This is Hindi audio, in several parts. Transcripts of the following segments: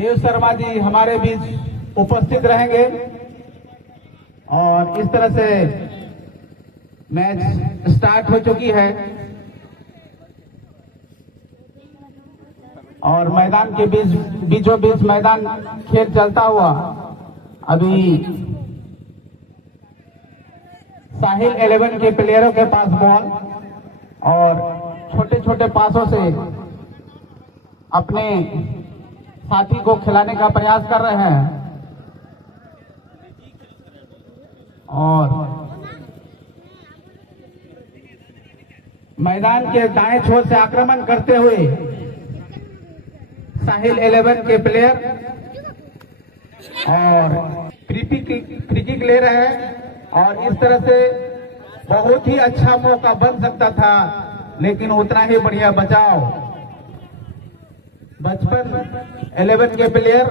देव शर्मा जी हमारे बीच उपस्थित रहेंगे और इस तरह से मैच स्टार्ट हो चुकी है और मैदान के बीचों बीच मैदान खेल चलता हुआ अभी साहिल 11 के प्लेयरों के पास बॉल और छोटे छोटे पासों से अपने साथी को खिलाने का प्रयास कर रहे हैं और मैदान के दाएं छोर से आक्रमण करते हुए साहिल 11 के प्लेयर और फ्री किक ले रहे हैं और इस तरह से बहुत ही अच्छा मौका बन सकता था लेकिन उतना ही बढ़िया बचाव बचपन 11 के प्लेयर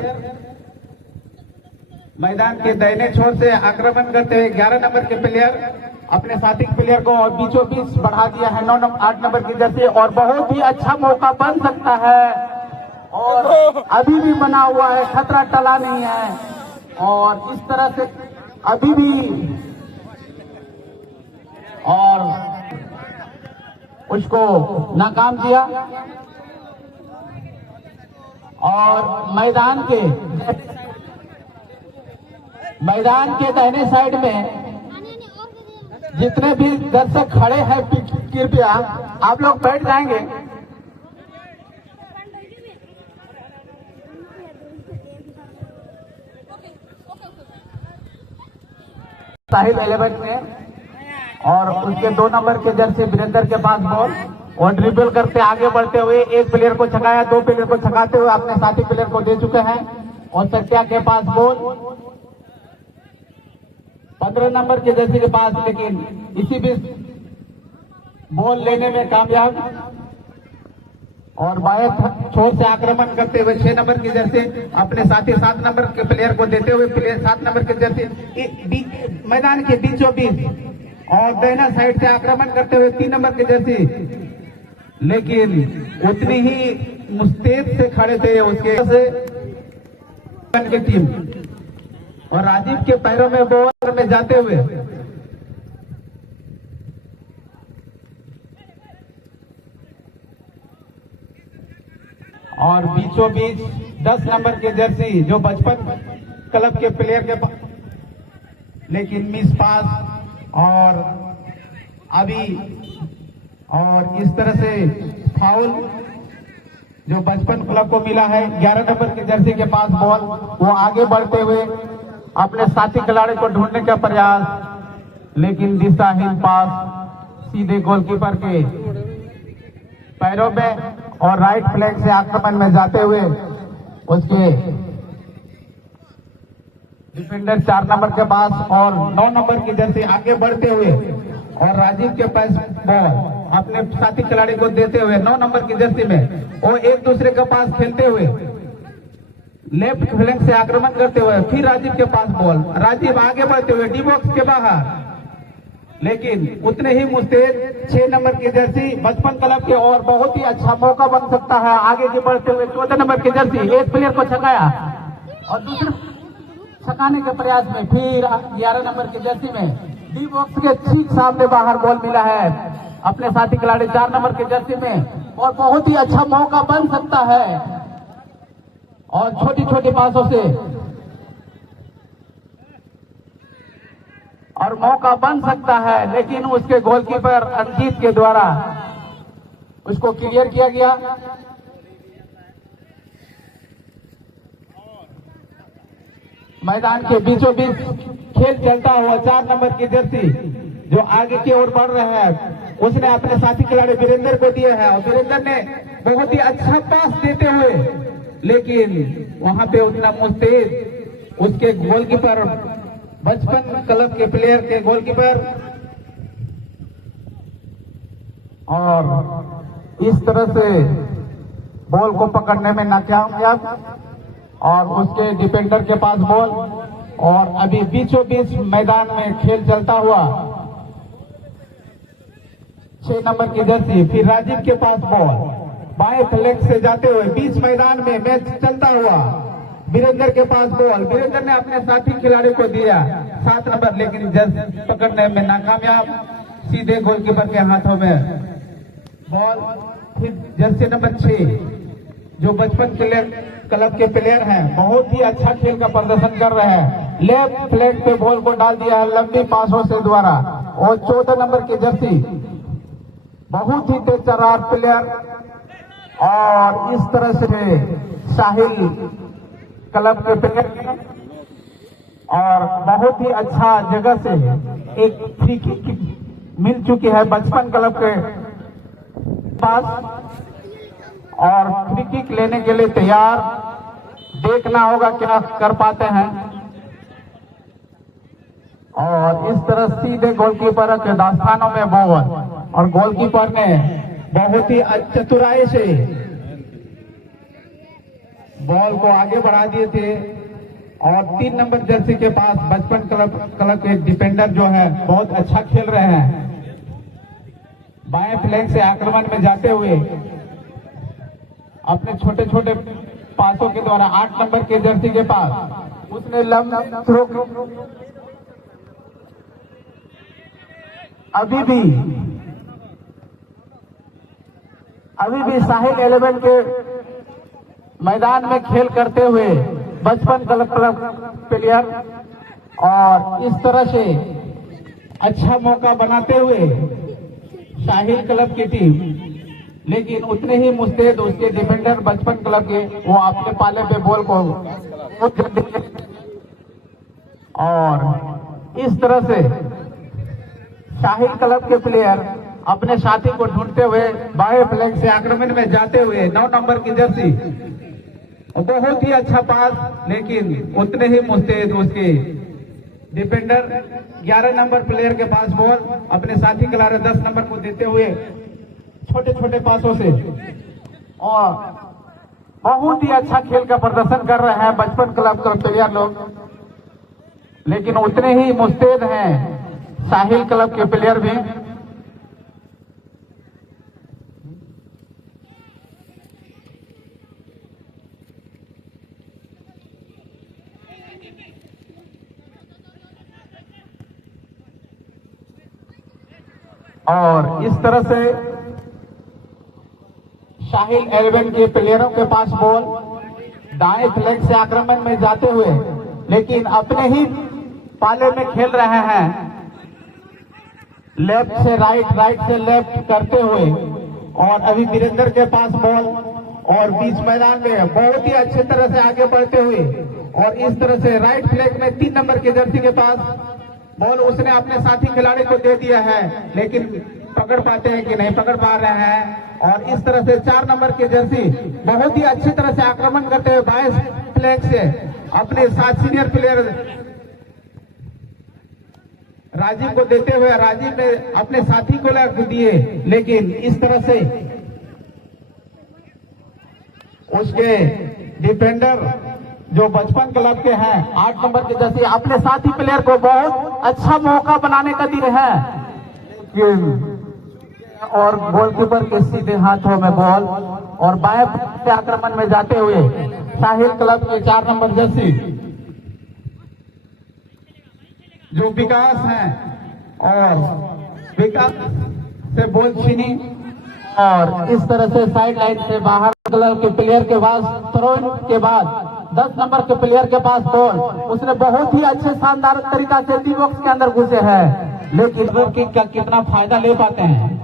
मैदान के दाहिने छोर से आक्रमण करते हुए 11 नंबर के प्लेयर अपने साथी प्लेयर को बीचों बीच बढ़ा दिया है 8 नंबर की जर्सी और बहुत ही अच्छा मौका बन सकता है और अभी भी बना हुआ है, खतरा टला नहीं है और इस तरह से अभी भी और उसको नाकाम किया और मैदान के दाहिने साइड में जितने भी दर्शक खड़े हैं कृपया आप लोग बैठ जाएंगे। साहिल 11 ने और उसके 2 नंबर के जर्सी वीरेंद्र के पास बॉल और ड्रिबल करते आगे बढ़ते हुए एक प्लेयर को छकाया, 2 प्लेयर को छकाते हुए अपने साथी प्लेयर को दे चुके हैं और सत्या के पास बॉल 15 नंबर के जर्सी के पास लेकिन इसी बीच बॉल लेने में कामयाब और बाएं छोर से आक्रमण करते हुए 6 नंबर की जर्सी अपने साथी 7 नंबर के प्लेयर को देते हुए प्लेयर 7 नंबर की जर्सी मैदान के बीचों बीच और दाहिना साइड से आक्रमण करते हुए 3 नंबर की जर्सी लेकिन उतनी ही मुस्तैद से खड़े थे उसके से टीम और राजीव के पैरों में बॉल में जाते हुए और बीचों बीच 10 नंबर के जर्सी जो बचपन क्लब के प्लेयर के लेकिन मिस पास और अभी और इस तरह से फाउल जो बचपन क्लब को मिला है 11 नंबर की जर्सी के पास बॉल वो आगे बढ़ते हुए अपने साथी खिलाड़ी को ढूंढने का प्रयास लेकिन दिशाहीन पास सीधे गोलकीपर के पैरों में और राइट फ्लैग से आक्रमण में जाते हुए उसके डिफेंडर 4 नंबर के पास और 9 नंबर की जर्सी आगे बढ़ते हुए और राजीव के पास बॉल अपने साथी खिलाड़ी को देते हुए 9 नंबर की जर्सी में और एक दूसरे के पास खेलते हुए लेफ्ट फ्लैंक से आक्रमण करते हुए फिर राजीव के पास बॉल, राजीव आगे बढ़ते हुए डी बॉक्स के बाहर लेकिन उतने ही मुस्तैद 6 नंबर की जर्सी बचपन क्लब के और बहुत ही अच्छा मौका बन सकता है आगे की बढ़ते हुए 14 नंबर की जर्सी एक प्लेयर को छकाया और दूसरे छकाने के प्रयास में फिर 11 नंबर की जर्सी में डी बॉक्स के ठीक सामने बाहर बॉल मिला है अपने साथी खिलाड़ी 4 नंबर की जर्सी में और बहुत ही अच्छा मौका बन सकता है और छोटी छोटी पासों से और मौका बन सकता है लेकिन उसके गोलकीपर अंकित के द्वारा उसको क्लियर किया गया मैदान के बीचों बीच खेल चलता हुआ 4 नंबर की जर्सी जो आगे की ओर बढ़ रहा है उसने अपने साथी खिलाड़ी वीरेंद्र को दिया है और वीरेंद्र ने बहुत ही अच्छा पास देते हुए लेकिन वहां पे उतना मुस्तैद उसके गोलकीपर बचपन क्लब के प्लेयर के गोलकीपर और इस तरह से बॉल को पकड़ने में नाकामयाब और उसके डिफेंडर के पास बॉल और अभी बीचों बीच मैदान में खेल चलता हुआ 6 नंबर की जर्सी फिर राजीव के पास बॉल बाएं फ्लैंक से जाते हुए बीच मैदान में मैच चलता हुआ वीरेंद्र के पास बॉल, वीरेंद्र ने अपने साथी खिलाड़ी को दिया 7 नंबर, लेकिन जस्ट पकड़ने में नाकामयाब, सीधे गोलकीपर के हाथों में बॉल। फिर जर्सी नंबर 6 जो बचपन क्लब के प्लेयर हैं, बहुत ही अच्छा खेल का प्रदर्शन कर रहे हैं, लेफ्ट फ्लैग पे बॉल को डाल दिया है लंबी पासों से द्वारा। और 14 नंबर की जर्सी बहुत ही तेज तर्रार प्लेयर, और इस तरह से साहिल क्लब के प्लेयर और बहुत ही अच्छा जगह से एक फ्री किक मिल चुकी है बचपन क्लब के पास, और फ्री किक लेने के लिए तैयार। देखना होगा क्या कर पाते हैं। और इस तरह सीधे गोलकीपर के दास्तानों में बॉल, और गोलकीपर ने बहुत ही चतुराई से बॉल को आगे बढ़ा दिए थे। और 3 नंबर जर्सी के पास बचपन क्लब के डिफेंडर जो है बहुत अच्छा खेल रहे हैं, बाएं फ्लैंक से आक्रमण में जाते हुए अपने छोटे छोटे पासों के द्वारा 8 नंबर के जर्सी के पास उसने लंबा थ्रो। अभी भी साहिल 11 के मैदान में खेल करते हुए बचपन क्लब प्लेयर, और इस तरह से अच्छा मौका बनाते हुए साहिल क्लब की टीम, लेकिन उतने ही मुस्तैद उसके डिफेंडर बचपन क्लब के, वो अपने पाले पे बॉल को, और इस तरह से साहिल क्लब के प्लेयर अपने साथी को ढूंढते हुए बाएं फ्लैंक से आक्रमण में जाते हुए 9 नंबर की जर्सी, बहुत ही अच्छा पास, लेकिन उतने ही मुस्तैद उसके डिफेंडर 11 नंबर प्लेयर के पास बॉल, अपने साथी खिलाड़ी 10 नंबर को देते हुए छोटे छोटे पासों से, और बहुत ही अच्छा खेल का प्रदर्शन कर रहे हैं बचपन क्लब के प्लेयर लोग, लेकिन उतने ही मुस्तैद हैं साहिल क्लब के प्लेयर भी। और इस तरह से साहिल 11 के प्लेयरों के पास बॉल, दाएं फ्लैंक से आक्रमण में जाते हुए, लेकिन अपने ही पाले में खेल रहे हैं, लेफ्ट से राइट, राइट से लेफ्ट करते हुए। और अभी वीरेंद्र के पास बॉल, और बीच मैदान में बहुत ही अच्छी तरह से आगे बढ़ते हुए, और इस तरह से राइट फ्लैंक में 3 नंबर की जर्सी के पास बॉल उसने अपने साथी खिलाड़ी को दे दिया है, लेकिन पकड़ पाते हैं कि नहीं पकड़ पा रहे हैं। और इस तरह से 4 नंबर की जर्सी बहुत ही अच्छी तरह से आक्रमण करते हुए बाएं फ्लैंक से अपने साथ सीनियर प्लेयर राजीव को देते हुए, राजीव ने अपने साथी को लग दिए, लेकिन इस तरह से उसके डिफेंडर जो बचपन क्लब के हैं 8 नंबर के जैसे अपने साथी प्लेयर को बहुत अच्छा मौका बनाने का दिए हैं, और गोलकीपर के सीधे हाथों में बॉल, और बाएं से आक्रमण में जाते हुए साहिल क्लब के 4 नंबर जर्सी जो विकास हैं, और विकास से बॉल छीनी, और इस तरह से साइड लाइन से बाहर क्लब के प्लेयर के पास थ्रो के बाद 10 नंबर के प्लेयर के पास बॉल, उसने बहुत ही अच्छे शानदार तरीका से डी बॉक्स के अंदर घुसे हैं, लेकिन किक का कितना फायदा ले पाते हैं।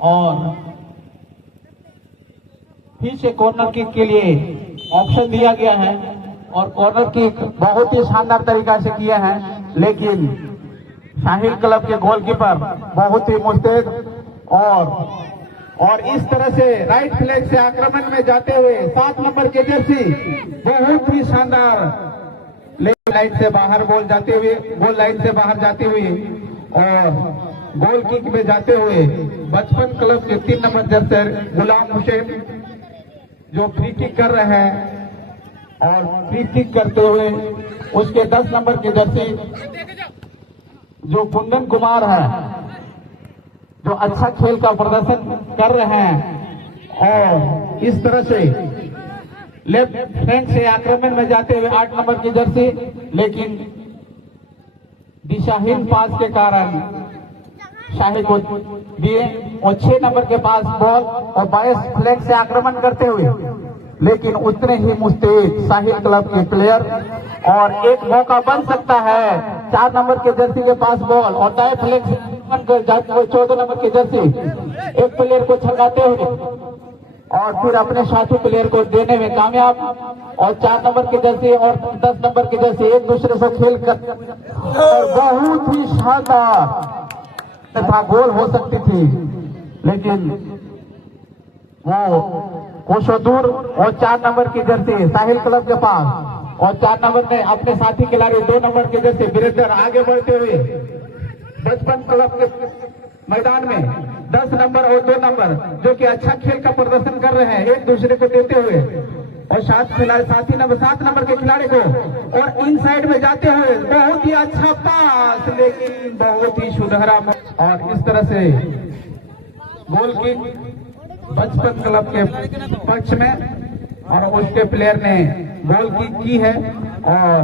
और फिर से कॉर्नर किक के लिए ऑप्शन दिया गया है, और कॉर्नर किक बहुत ही शानदार तरीका से किया है, लेकिन साहिल क्लब के गोलकीपर बहुत ही मुस्तैद, और इस तरह से राइट फ्लैंक से आक्रमण में जाते हुए 7 नंबर के जर्सी बहुत ही शानदार लेफ्ट लाइन से बाहर बॉल जाते हुए, गोल लाइन से बाहर जाते हुए, और गोल किक में जाते हुए बचपन क्लब के 3 नंबर जर्सी गुलाम हुसैन जो फ्री किक कर रहे हैं, और फ्री किक करते हुए उसके 10 नंबर के जर्सी जो कुंदन कुमार है जो अच्छा खेल का प्रदर्शन कर रहे हैं। और इस तरह से लेफ्ट फ्लैंक से आक्रमण में जाते हुए 8 नंबर की जर्सी, लेकिन दिशाहीन पास के कारण शाही को दिए और 6 नंबर के पास बॉल और 22 फ्लैंक से आक्रमण करते हुए, लेकिन उतने ही मुस्तैद साहिल क्लब के प्लेयर। और एक मौका बन सकता है 4 नंबर के जर्सी के पास बॉल और दाएं फ्लैंक से आक्रमण कर जाते हुए 14 नंबर की जर्सी एक प्लेयर को छकाते हुए और फिर अपने साथी प्लेयर को देने में कामयाब। और 4 नंबर की जर्सी और 10 नंबर की जर्सी एक दूसरे से खेल कर और बहुत ही शानदार तथा गोल हो सकती थी, लेकिन वो कोसों दूर। और 4 नंबर की जर्सी साहिल क्लब के पास और 4 नंबर ने अपने साथी खिलाड़ी 2 नंबर की जर्सी वीरेंद्र आगे बढ़ते हुए बचपन क्लब के मैदान में 10 नंबर और 2 नंबर जो कि अच्छा खेल का प्रदर्शन कर रहे हैं एक दूसरे को देते हुए और साथी नंबर 7 नंबर के खिलाड़ी को और इन साइड में जाते हुए बहुत ही अच्छा पास, लेकिन बहुत ही सुनहरा। और इस तरह से गोल की बचपन क्लब के पक्ष में और उसके प्लेयर ने गोल की है और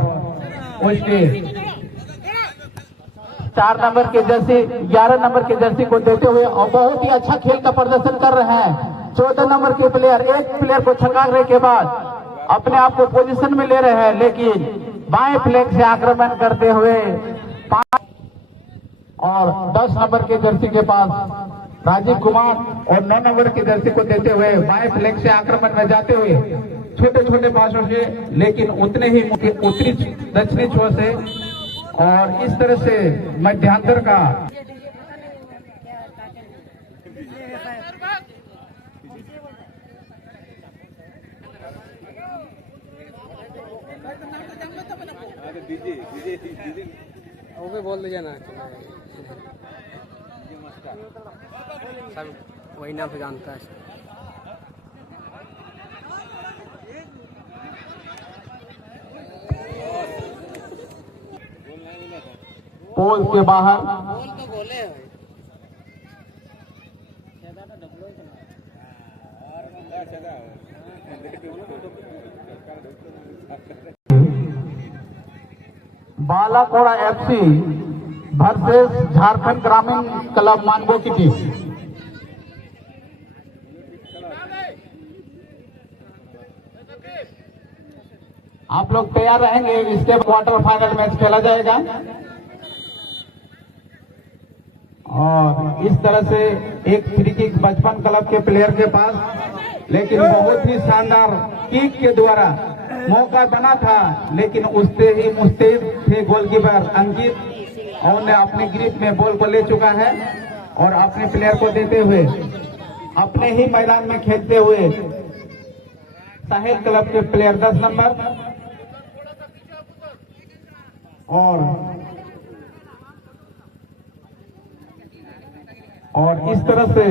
उसके 4 नंबर के जर्सी 11 नंबर के जर्सी को देते हुए और बहुत ही अच्छा खेल का प्रदर्शन कर रहे हैं 14 नंबर के प्लेयर। एक प्लेयर को छकाने के बाद अपने आप को पोजीशन में ले रहे हैं, लेकिन बाएं फ्लैंक से आक्रमण करते हुए 5 और 10 नंबर के जर्सी के पास राजीव कुमार और 9 नंबर की जर्सी को देते हुए बाएं फ्लैंक से आक्रमण में जाते हुए छोटे छोटे पासों से, लेकिन उतने ही उत्तरी दक्षिणी छोर से और इस तरह से मध्यांतर का बोल दीजिए ना सब वही नाम से जानता है। पोल के बाहर तो बोले बालाकोड़ा FC वर्सेस झारखंड ग्रामीण क्लब मानगो की टीम। आप लोग तैयार रहेंगे, इसके क्वार्टर फाइनल मैच खेला जाएगा। और इस तरह से एक फ्री किक बचपन क्लब के प्लेयर के पास, लेकिन बहुत ही शानदार किक के द्वारा मौका बना था, लेकिन उससे ही मुस्तैद थे गोलकीपर अंकित और ने अपने ग्रिप में बॉल को ले चुका है और अपने प्लेयर को देते हुए अपने ही मैदान में खेलते हुए साहिल क्लब के प्लेयर 10 नंबर और इस तरह से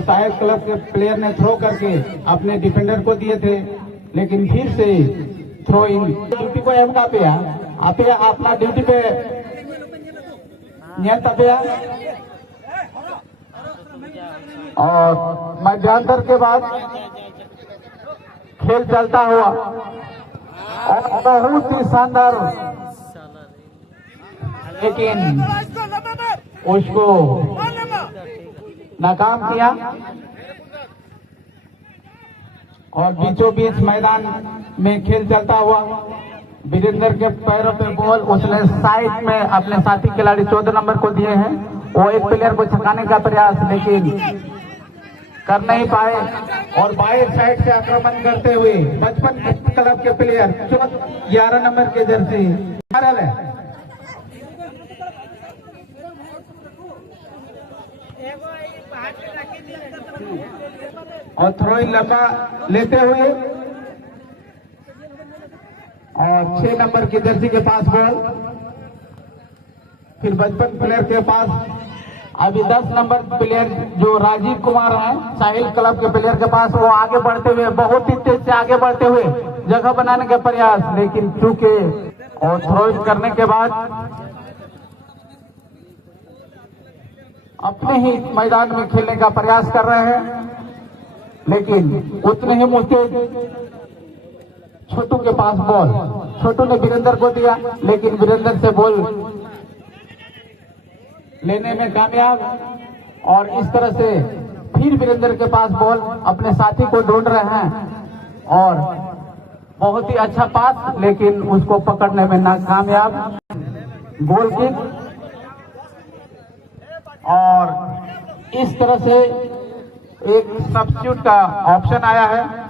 साहिल क्लब के प्लेयर ने थ्रो करके अपने डिफेंडर को दिए थे, लेकिन फिर से थ्रो इन ड्यूटी को एम का पे अपना ड्यूटी पे नियत पे। और मध्यांतर के बाद खेल चलता हुआ और बहुत ही शानदार, लेकिन उसको नाकाम किया और बीचों बीच मैदान में खेल चलता हुआ वीरेंद्र के पैरों पे बॉल उसने साइड में अपने साथी खिलाड़ी 14 नंबर को दिए हैं। वो एक प्लेयर को छकाने का प्रयास लेकिन कर नहीं पाए और बाहर साइड से आक्रमण करते हुए बचपन क्लब के प्लेयर 11 नंबर के जर्सी और थ्रोइंग लंबा लेते हुए और 6 नंबर की जर्सी के पास बॉल, फिर बचपन प्लेयर के पास अभी 10 नंबर प्लेयर जो राजीव कुमार हैं साहिल क्लब के प्लेयर के पास, वो आगे बढ़ते हुए बहुत ही तेज से आगे बढ़ते हुए जगह बनाने का प्रयास, लेकिन चूके और थ्रोइंग करने के बाद अपने ही मैदान में खेलने का प्रयास कर रहे हैं, लेकिन उतने ही मुस्तेद छोटू के पास बॉल, छोटू ने वीरेंद्र को दिया, लेकिन वीरेंद्र से बॉल लेने में कामयाब, और इस तरह से फिर वीरेंद्र के पास बॉल, अपने साथी को ढूंढ रहे हैं और बहुत ही अच्छा पास, लेकिन उसको पकड़ने में नाकामयाब। गोल किक, और इस तरह से एक सब्स्टिट्यूट का ऑप्शन आया है।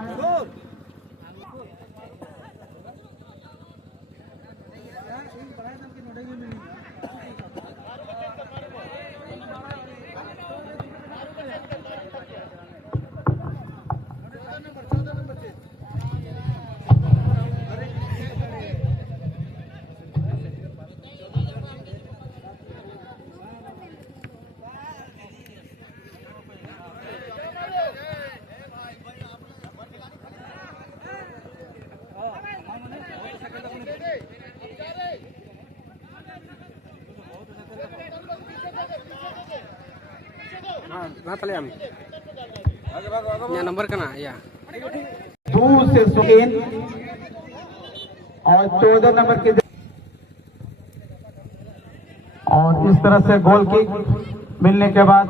या नंबर का ना या 2 से सुकीन और 14 नंबर के, और इस तरह से गोल किक मिलने के बाद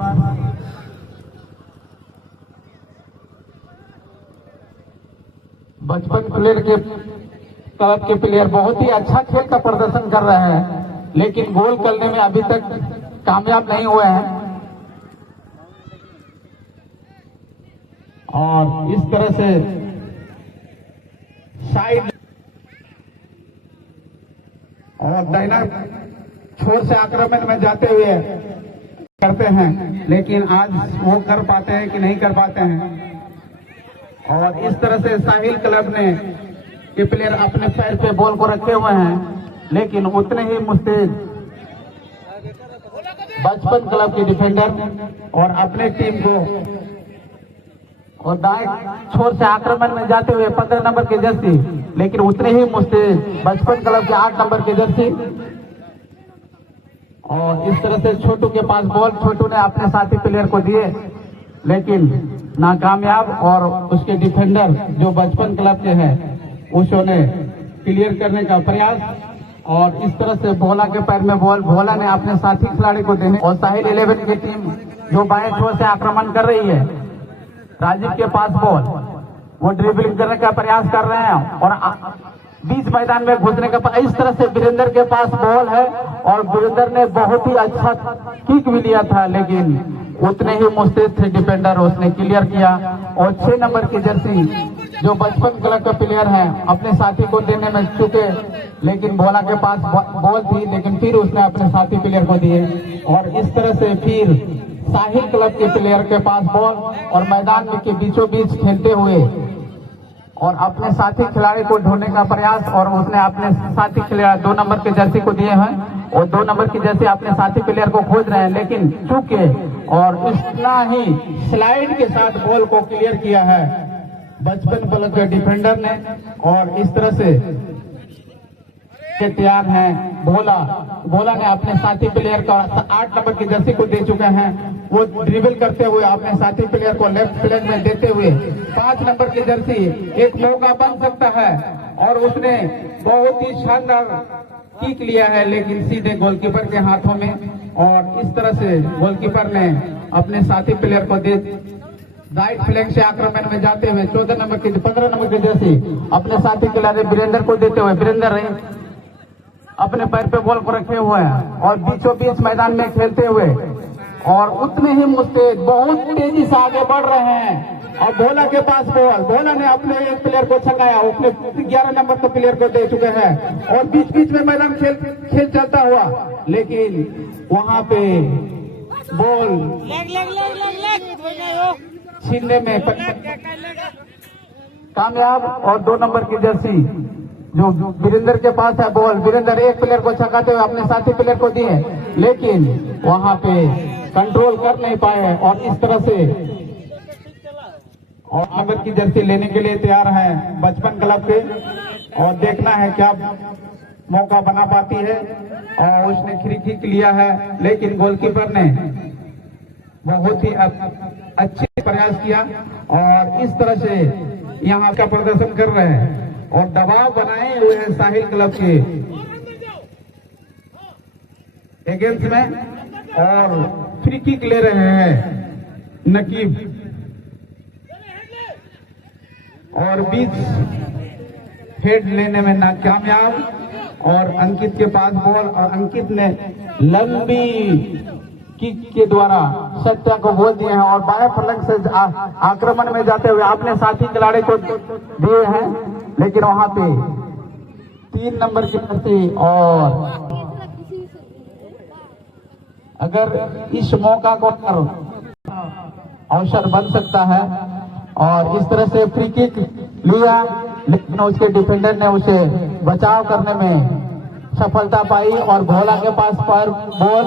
बचपन प्लेयर के क्लब के प्लेयर बहुत ही अच्छा खेल का प्रदर्शन कर रहे हैं, लेकिन गोल करने में अभी तक कामयाब नहीं हुए हैं। और इस तरह से साइड और दाहिना छोर से आक्रमण में जाते हुए करते हैं, लेकिन आज वो कर पाते हैं कि नहीं कर पाते हैं। और इस तरह से साहिल क्लब ने के प्लेयर अपने पैर पे बॉल को रखे हुए हैं, लेकिन उतने ही मुस्तैद बचपन क्लब के डिफेंडर और अपने टीम को, और दाएं छोर से आक्रमण में जाते हुए 15 नंबर के जर्सी, लेकिन उतने ही मुस्तैद बचपन क्लब के 8 नंबर के जर्सी। और इस तरह से छोटू के पास बॉल, छोटू ने अपने साथी प्लेयर को दिए, लेकिन नाकामयाब, और उसके डिफेंडर जो बचपन क्लब के हैं उसने क्लियर करने का प्रयास, और इस तरह से भोला के पैर में बॉल, भोला ने अपने साथी खिलाड़ी को देने, और साहिल 11 की टीम जो बाएं छोर से आक्रमण कर रही है, राजीव के पास बॉल, वो ड्रिबलिंग करने का प्रयास कर रहे हैं और बीच मैदान में घुसने का, इस तरह से वीरेंद्र के पास बॉल है, और वीरेंद्र ने बहुत ही अच्छा किक भी लिया था, लेकिन उतने ही मुस्तैद थे डिफेंडर, उसने क्लियर किया। और 6 नंबर की जर्सी जो बचपन क्लब का प्लेयर है अपने साथी को देने में चुके, लेकिन भोला के पास बॉल थी, लेकिन फिर उसने अपने साथी प्लेयर को दिए। और इस तरह से फिर साहिल क्लब के प्लेयर के पास बॉल, और मैदान में के बीचों बीच खेलते हुए और अपने साथी खिलाड़ी को ढूंढने का प्रयास, और उसने अपने साथी खिलाड़ी 2 नंबर के जर्सी को दिए हैं, और 2 नंबर की जर्सी अपने साथी प्लेयर को खोज रहे हैं, लेकिन चूके और इतना ही स्लाइड के साथ बॉल को क्लियर किया है बचपन क्लब के डिफेंडर ने। और इस तरह से के तैयार हैं भोला, भोला ने अपने साथी प्लेयर का 8 नंबर की जर्सी को दे चुके हैं, वो ड्रिबल करते हुए अपने साथी प्लेयर को लेफ्ट फ्लैंक में देते हुए 5 नंबर की जर्सी एक मौका बन सकता है, और उसने बहुत ही शानदार किक लिया है, लेकिन सीधे गोलकीपर के हाथों में। और इस तरह से गोलकीपर ने अपने साथी प्लेयर को दे राइट फ्लैंक से आक्रमण में जाते हुए 14 नंबर की 15 नंबर की जर्सी अपने साथी खिलाड़ी वीरेंद्र को देते हुए, वीरेंद्र अपने पैर पे बॉल को रखे हुए हैं और बीचों बीच मैदान में खेलते हुए, और उतने ही मुस्तैद बहुत तेजी से आगे बढ़ रहे हैं। और भोला के पास बॉल, भोला ने अपने एक प्लेयर को छकाया, उसने 11 नंबर के प्लेयर को दे चुके हैं, और बीच बीच में मैदान खेल चलता हुआ, लेकिन वहां पे बॉल छीनने में कामयाब। और 2 नंबर की जर्सी जो वीरेंद्र के पास है बॉल, वीरेंद्र एक प्लेयर को छकाते हुए अपने साथी प्लेयर को दिए, लेकिन वहां पे कंट्रोल कर नहीं पाए, और इस तरह से और नंबर की जर्सी लेने के लिए तैयार है बचपन क्लब के, और देखना है क्या मौका बना पाती है। और उसने फ्री किक लिया है, लेकिन गोलकीपर ने बहुत ही अच्छे प्रयास किया और इस तरह से यहाँ का प्रदर्शन कर रहे हैं और दबाव बनाए हुए हैं साहिल क्लब के अगेंस्ट में और फ्री किक ले रहे हैं नकीब और बीच हेड लेने में नाकामयाब और अंकित के पास बॉल और अंकित ने लंबी किक के द्वारा सत्या को बोल दिए हैं और बाएं फलक से आक्रमण में जाते हुए अपने साथी खिलाड़ी को दिए हैं, लेकिन वहां पे 3 नंबर की भर्ती और अगर इस मौका को अवसर बन सकता है और इस तरह से फ्री किक लिया, लेकिन उसके डिफेंडर ने उसे बचाव करने में सफलता पाई और भोला के पास पर बॉल